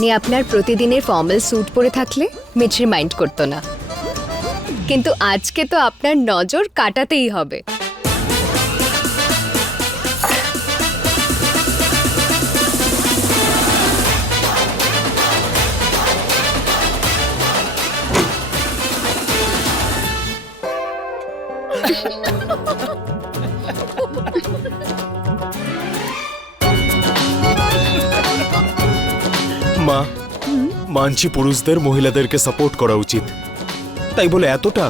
আপনি আপনার প্রতিদিনের ফর্মাল স্যুট পরে থাকলে মিছরি মাইন্ড করতো না। কিন্তু আজকে তো আপনার নজর কাটাতেই হবে। মানছি পুরুষদের মহিলাদেরকে সাপোর্ট করা উচিত। তাই বলে এতটা?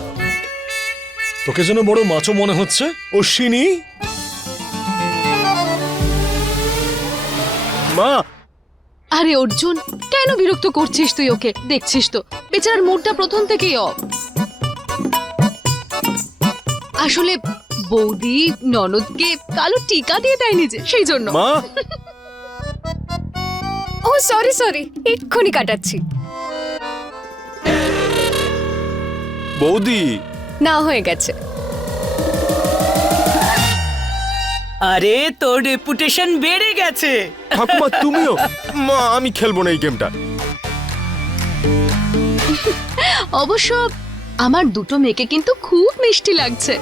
তোকে যেন বড় মাছও মনে হচ্ছে। অশ্বিনী মা! আরে অর্জুন কেন বিরক্ত করছিস তুই ওকে? দেখছিস তো বেচারার মুডটা প্রথম থেকেই অফ। আসলে বৌদি ননদকে কালো টিকা দিয়ে দেয়নি যে সেই জন্য। মা! সরি সরি এক্ষুনি কাটাচ্ছি। বৌদি। না হয়ে গেছে। আরে তোর রেপুটেশন বেড়ে গেছে। ঠাকুমা তুমিও? মা আমি খেলব না এই গেমটা অবশ্য আমার দুটো মেয়েকে কিন্তু খুব মিষ্টি লাগছে।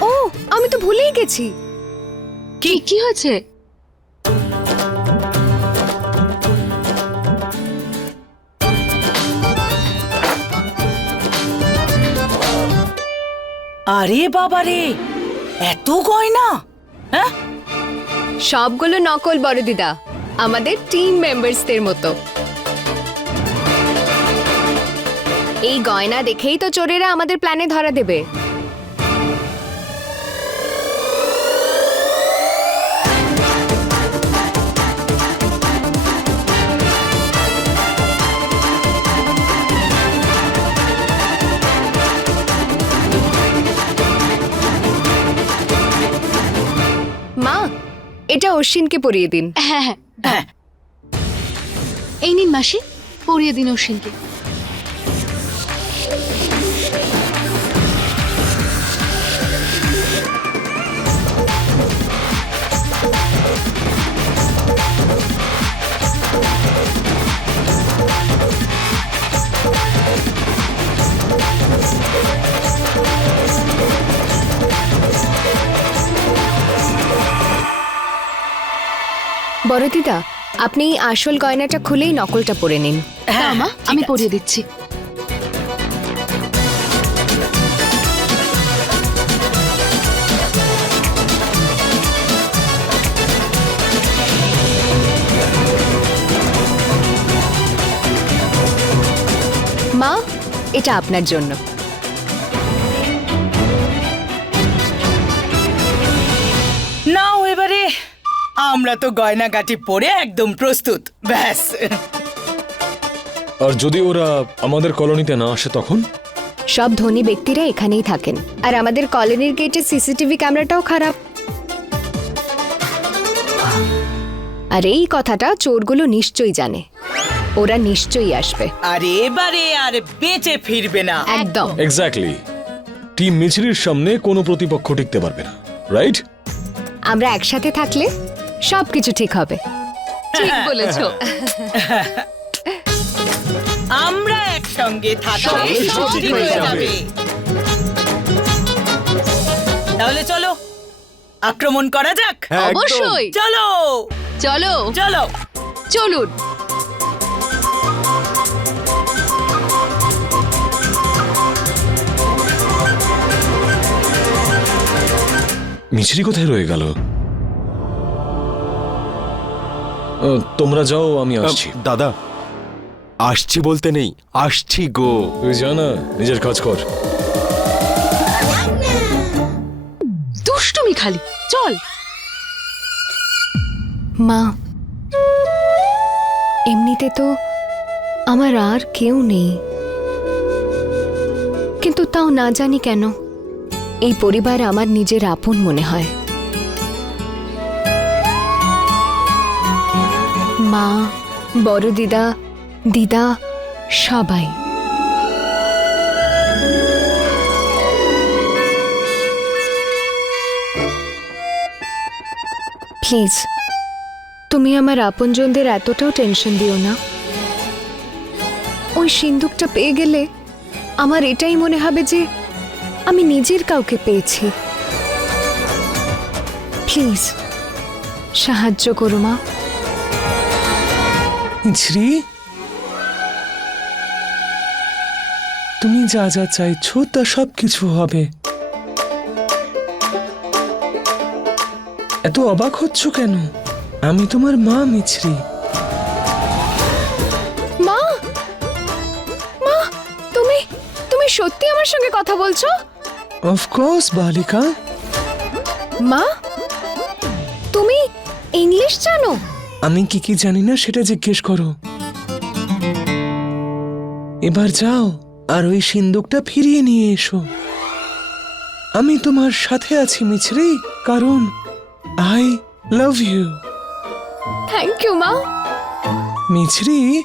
ও আমি তো ভুলেই গেছি। কি কি হয়েছে? আরে বাবা রে এত গয়না? হ্যাঁ? সবগুলো নকল বড় দিদা আমাদের টিম মেম্বার্সদের মতো। এই গয়না দেখেই তো চোরেরা আমাদের প্ল্যানে ধরা দেবে। এটা অশ্বিনকে পরিয়ে দিন। হ্যাঁ হ্যাঁ হ্যাঁ। এই নিন মাসি পরিয়ে দিন অশ্বিনকে। দিদা আপনি এই আসল গয়নাটা খুলেই নকলটা পরে নিন। হ্যাঁ মা আমি পরিয়ে দিচ্ছি। মা এটা আপনার জন্য। আমরা তো গয়নাগাটি পরে একদম প্রস্তুত। ব্যাস। আর যদি ওরা আমাদের কলোনিতে না আসে তখন? সব ধনী ব্যক্তিরা এখানেই থাকেন। আর আমাদের কলোনির গেটে সিসিটিভি ক্যামেরাটাও খারাপ। আর এই কথাটা চোরগুলো নিশ্চয়ই জানে। ওরা নিশ্চয়ই আসবে। আর এবারে আর বেঁচে ফিরবে না। একদম। এক্স্যাক্টলি টিম মিছিলির সামনে কোনো প্রতিপক্ষ টিকতে পারবে না রাইট আমরা একসাথে থাকলে সবকিছু ঠিক হবে। ঠিক বলেছ। আমরা একসঙ্গে থাকলে সব সব ঠিক ঠিক হয়ে যাবে। তাহলে চলো আক্রমণ করা যাক। হ্যাঁ, অবশ্যই। চলো। চলো। চলো। চলুন। মিছিলি কোথায় রয়ে গেল? তোমরা যাও আমি আসছি। দাদা আসছি বলতে নেই আসছি গো। তুই জানা নিজের কাজ কর। দুষ্টুমি খালি চল। মা এমনিতে তো আমার আর কেউ নেই। কিন্তু তাও না জানি কেন এই পরিবার আমার নিজের আপন মনে হয়। মা, বড় দিদা দিদা, সবাই। প্লিজ তুমি আমার আপনজনদের এতটাও টেনশন দিও না। ওই সিন্দুকটা পেয়ে গেলে আমার এটাই মনে হবে যে আমি নিজের কাউকে পেয়েছি। প্লিজ সাহায্য করো মা। শ্রী তুমি যা যা চাইছো তা সব কিছু হবে। এত অবাক হচ্ছ কেন? আমি তোমার মা মিছরি। মা? মা তুমি তুমি সত্যি আমার সঙ্গে কথা বলছো? অফকোর্স বালিকা। মা তুমি ইংলিশ জানো? আমি কি কি জানি না সেটা জিজ্ঞেস করো। এবার যাও আর ওই সিন্দুকটা ফিরিয়ে নিয়ে এসো। আমি তোমার সাথে আছি মিছরি কারণ I love you. Thank you মা। মিছরি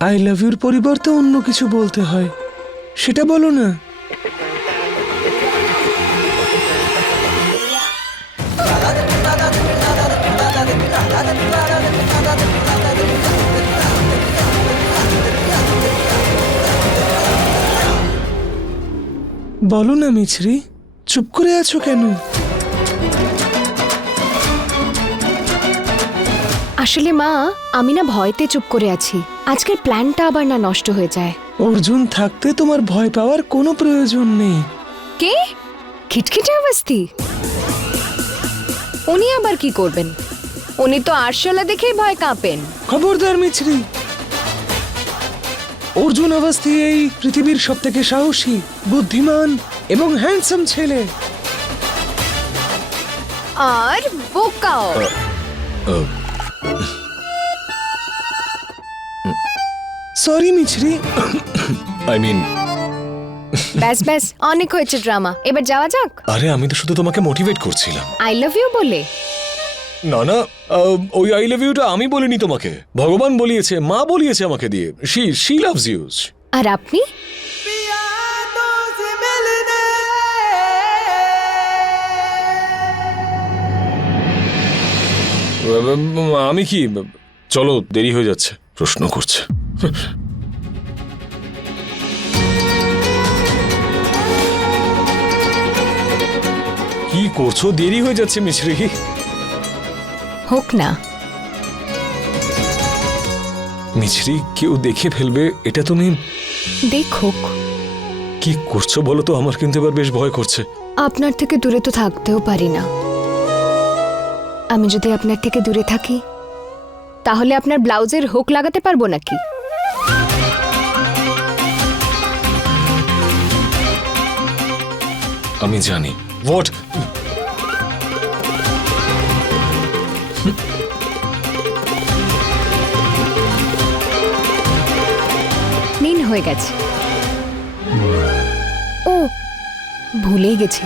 আই লাভ ইউর পরিবর্তে অন্য কিছু বলতে হয়। সেটা বলো না। বলো না মিছরি চুপ করে আছো কেন? আসলে মা আমি না ভয়তে চুপ করে আছি। আজকের প্ল্যানটা আবার না নষ্ট হয়ে যায়। অর্জুন থাকতে তোমার ভয় পাওয়ার কোনো প্রয়োজন নেই। কে? খিটখিটে অবস্থি। উনি আবার কি করবেন? উনি তো আরশোলা দেখেই ভয় কাঁপেন। খবরদার মিছরি। অর্জুন অবস্থি এই পৃথিবীর সব থেকে সাহসী। বুদ্ধিমান এবং হ্যান্ডসাম ছেলে। আর বোকাও সরি মিছরি। আই মিন ব্যাস ব্যাস অনেক হয়েছে ড্রামা। এবার যাওয়া যাক। আরে আমি তো শুধু তোমাকে মোটিভেট করছিলাম। আই লাভ ইউ বলে? না না ওই আই লাভ ইউটা আমি বলিনি তোমাকে। ভগবান বলিয়েছে মা বলিয়েছে আমাকে দিয়ে। শি শি লাভস ইউজ আর আপনি? আমি কি? চলো দেরি হয়ে যাচ্ছে। প্রশ্ন করছে। কি করছ? দেরি হয়ে যাচ্ছে মিছরি হোক না। মিছরি কেউ দেখে ফেলবে এটা তুমি দেখুক। কি করছ বলো তো? আমার কিন্তু এবার বেশ ভয় করছে। আপনার থেকে দূরে তো থাকতেও পারি না। আমি যদি আপনার থেকে দূরে থাকি তাহলে আপনার ব্লাউজের হুক লাগাতে পারব নাকি? আমি জানি। নিন হয়ে গেছে। ও ভুলেই গেছি।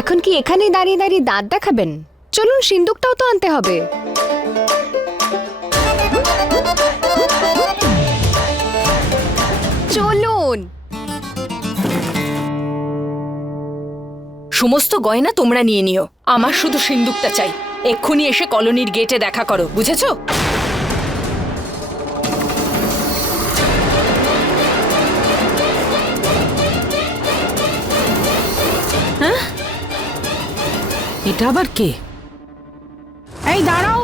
এখন কি এখানেই দাঁড়িয়ে দাঁড়িয়ে দাঁত দেখাবেন? চলুন, সিন্দুকটাও তো আনতে হবে। চলুন। সমস্ত গয়না তোমরা নিয়ে নিও। আমার শুধু সিন্দুকটা চাই। এক্ষুনি এসে কলোনির গেটে দেখা করো, বুঝেছ? এটা আবার কে? এই দাঁড়াও।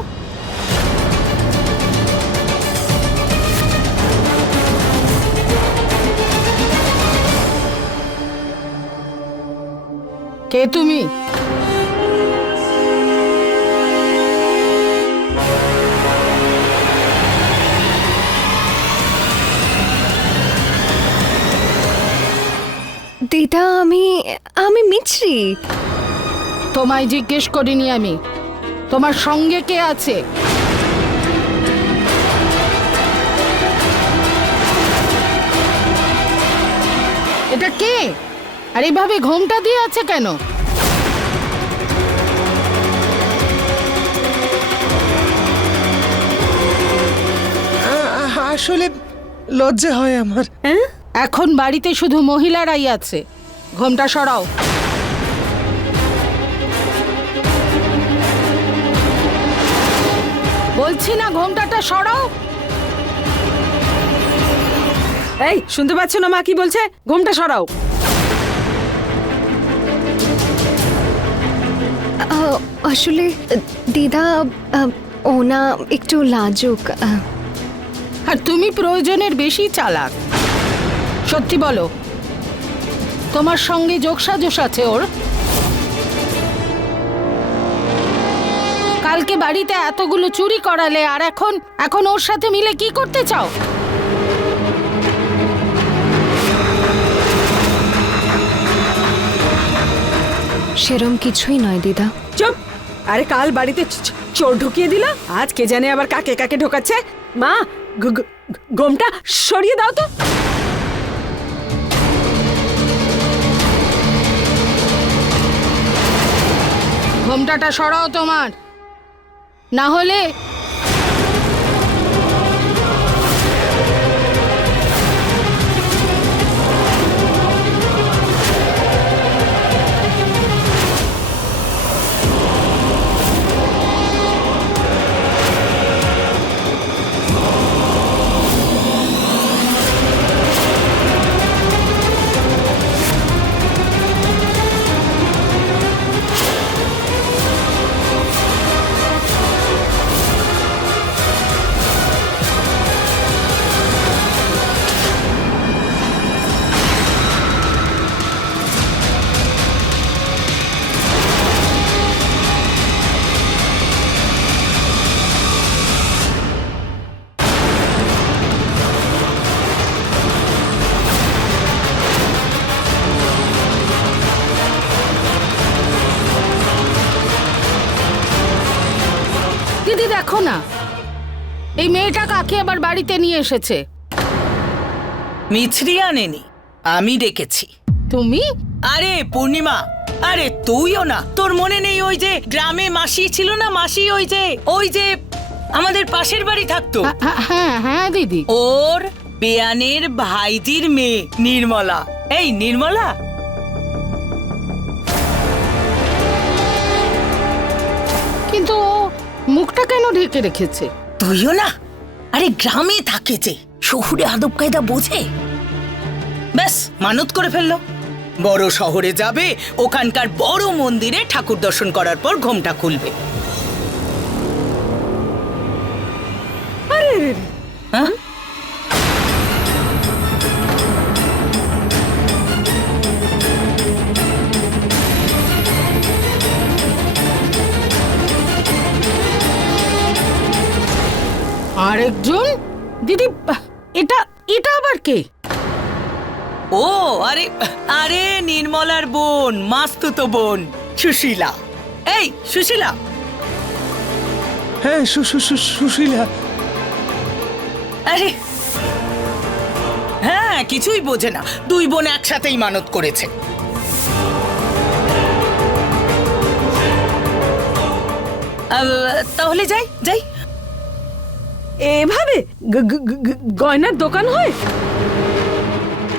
কে তুমি? দিদা আমি আমি মিছরি। তোমায় জিজ্ঞেস করিনি আমি। তোমার সঙ্গে কে আছে? এটা কে? আর এইভাবে ঘোমটা দিয়ে আছে কেন? আসলে লজ্জা হয় আমার। এখন বাড়িতে শুধু মহিলারাই আছে। ঘোমটা সরাও। বলছি না ঘোমটাটা সরাও। এই শুনতে পাচ্ছ না মা কি বলছে? ঘোমটা সরাও। আসলে দিদা আহ, ও না একটু লাজুক আর তুমি প্রয়োজনের বেশি চালাক। সত্যি বলো তোমার সঙ্গে যোগসাজোশ আছে ওর? কালকে বাড়িতে এতগুলো চুরি করালে আর এখন এখন ওর সাথে মিলে কি করতে চাও? সেরম কিছুই নয় দিদা। চুপ! আরে কাল বাড়িতে চোর ঢুকিয়ে দিলা। আজ কে জানে আবার কাকে কাকে ঢোকাচ্ছে? মা গমটা সরিয়ে দাও তো। ঘোমটাটা সরাও তোমার। না হলে কাকে আবার বাড়িতে নিয়ে এসেছে। মিছরি আনেনি আমি ডেকেছি। তুমি? আরে পূর্ণিমা আরে তুইও না। তোর মনে নেই ওই যে গ্রামে মাসি ছিল না? মাসি ওই যে ওই যে আমাদের পাশের বাড়ি থাকতো। হ্যাঁ, হ্যাঁ, দিদি। ওর বেয়ানের ভাইজির মেয়ে নির্মলা। এই নির্মলা? কিন্তু ও মুখটা কেন ঢেকে রেখেছে? তুইও না? আরে গ্রামে থাকে যে। শহুরে আদব কায়দা বোঝে। ব্যাস মানত করে ফেলল। বড় শহরে যাবে ওখানকার বড় মন্দিরে ঠাকুর দর্শন করার পর ঘোমটা খুলবে। আরে হ্যাঁ? আরেকজন? দিদি এটা এটা আবার কে? ও আরে আরে নির্মলার বোন মাস্তুতো বোন সুশীলা। এই সুশীলা। হ্যাঁ সু- সু- সু- সুশীলা। আরে হ্যাঁ কিছুই বোঝে না। দুই বোন একসাথেই মানত করেছে। তাহলে যাই যাই। এভাবে গয়নার দোকান হয়?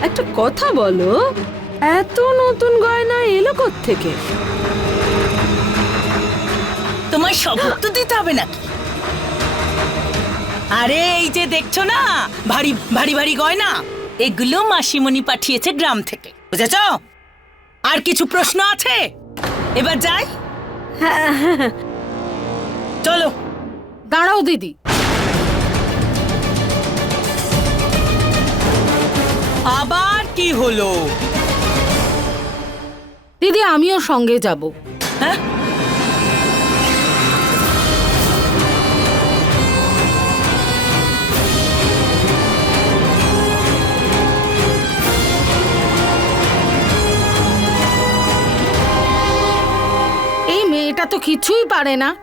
একটা কথা বলো এত নতুন গয়না এলো থেকে তোমার শপথ তো দিতে হবে নাকি? আরে এই যে দেখছ না ভারী ভারী ভারী গয়না? এগুলো মাসিমণি পাঠিয়েছে গ্রাম থেকে বুঝেছ? আর কিছু প্রশ্ন আছে? এবার যাই। চলো। দাঁড়াও দিদি। আবার কি হলো? দিদি আমিও সঙ্গে যাব। হ্যাঁ? এই মেয়েটা তো কিছুই পারে না।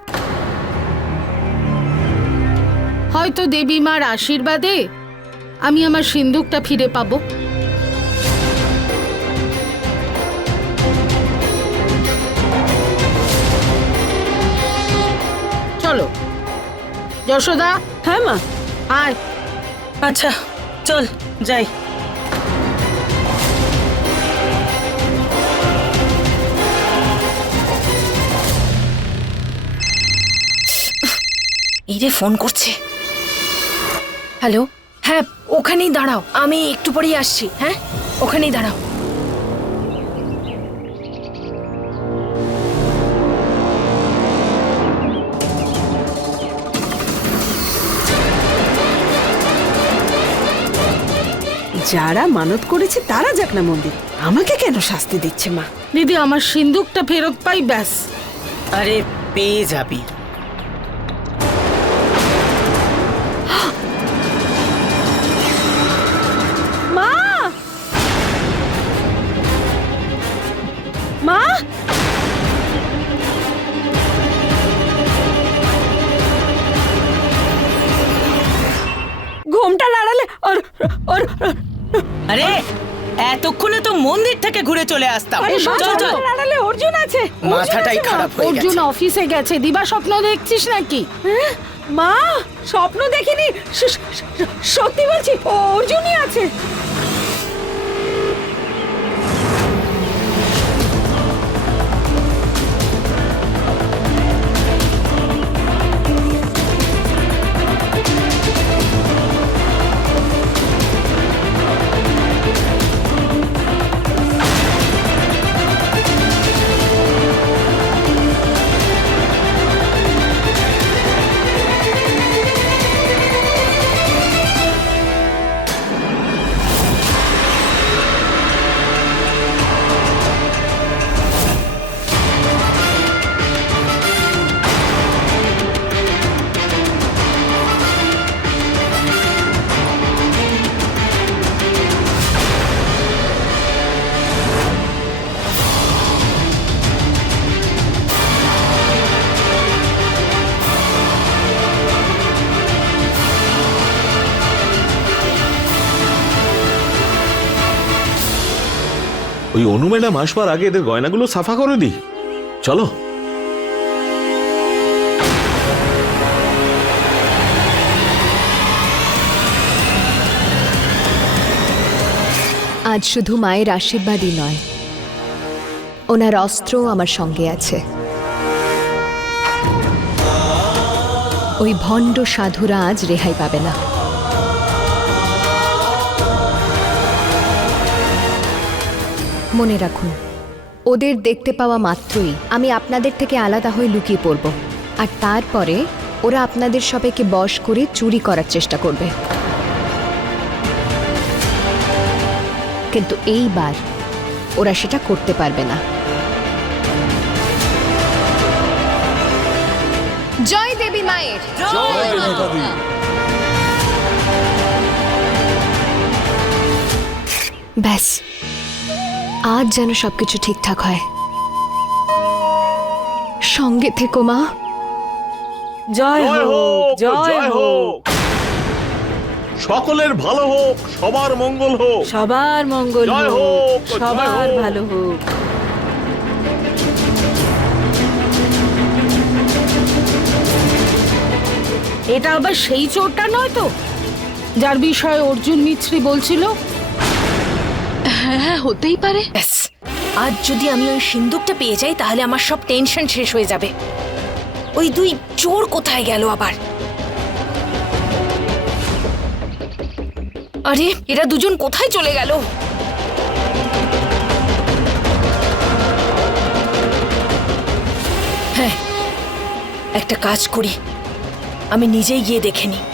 হয়তো দেবী মার আশীর্বাদে আমি আমার সিন্দুকটা ফিরে পাবো। চলো। যশোদা? হ্যাঁ মা। আয়। আচ্ছা চল যাই। এই রে ফোন করছে। হ্যালো? হ্যাঁ ওখানেই দাঁড়াও। আমি একটু পরেই আসছি হ্যাঁ? ওখানেই দাঁড়াও। যারা মানত করেছে তারা যাক না মন্দির। আমাকে কেন শাস্তি দিচ্ছে মা? দিদি আমার সিন্দুকটা ফেরত পাই ব্যাস। আরে পেয়ে যাবি। আরে এতক্ষণে তো মন্দির থেকে ঘুরে চলে আসতাম। চল চল। চলো। অর্জুন আছে মাথাটাই খারাপ হয়ে অর্জুন অফিসে গেছে দিবা স্বপ্ন দেখছিস নাকি? হ্যাঁ? মা স্বপ্ন দেখিনি। সত্যি বলছি অর্জুনই আছে। ওই অনু ম্যাডাম আসবার আগে এদের গয়নাগুলো সাফা করে দি চলো। আজ শুধু মায়ের আশীর্বাদই নয়, ওনার অস্ত্রও আমার সঙ্গে আছে। ওই ভণ্ড সাধুরা আজ রেহাই পাবে না। মনে রাখুন ওদের দেখতে পাওয়া মাত্রই আমি আপনাদের থেকে আলাদা হয়ে লুকিয়ে পড়ব। আর তারপরে ওরা আপনাদের সবাইকে বশ করে চুরি করার চেষ্টা করবে। কিন্তু এইবার ওরা সেটা করতে পারবে না। জয় দেবী মায়ের। ব্যাস। আজ যেন সবকিছু ঠিকঠাক হয়। সঙ্গে থেকো মা। জয় হোক জয় হোক। সকলের ভালো হোক সবার মঙ্গল হোক। সবার মঙ্গল জয় হোক সবার ভালো হোক। এটা আবার সেই চোরটা নয় তো যার বিষয়ে অর্জুন মিছরি বলছিল? হ্যাঁ হ্যাঁ হতেই পারে। আজ যদি আমি ওই সিন্দুকটা পেয়ে যাই, তাহলে আমার সব টেনশন শেষ হয়ে যাবে। ওই দুই চোর কোথায় গেল আবার? আরে, এরা দুজন কোথায় চলে গেল? হ্যাঁ একটা কাজ করি। আমি নিজেই গিয়ে দেখে নিই।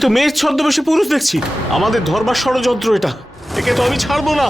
এ তো মেয়ের ছদ্মবেশী পুরুষ দেখছি। আমাদের ধর্মার ষড়যন্ত্র এটা। একে তো আমি ছাড়বো না।